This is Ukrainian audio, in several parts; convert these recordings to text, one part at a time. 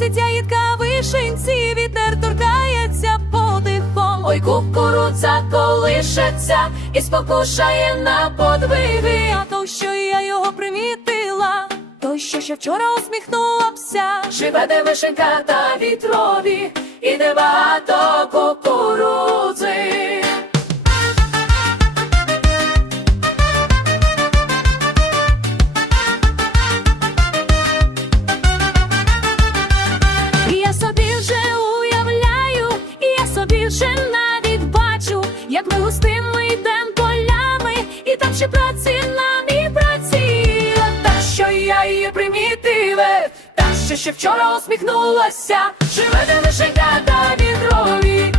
сітяїтка вишенці, вітер торкається подихом. Ой, кукурудза колишеться і спокушає на подвиги. А то, що я його примітила, то що ще вчора усміхнулася, живе де вишенька та вітрові, і де багато кукурудза вже навіть бачу, як ми густими йдем полями, і там ще праці нам і праці. Та що я її примітиве, та що ще вчора усміхнулася, живе де вишенька від вітрові,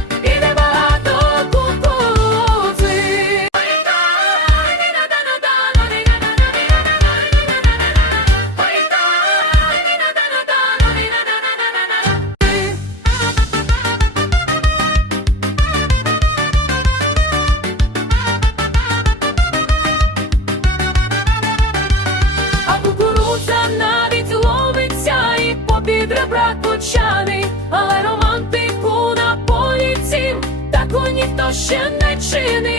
попід ребра кучаний, але романтику на полі цім таку ніхто ще не чинив.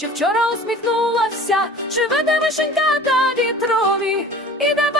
ще вчора усміхнулася, живе де вишенька та вітрові, іде.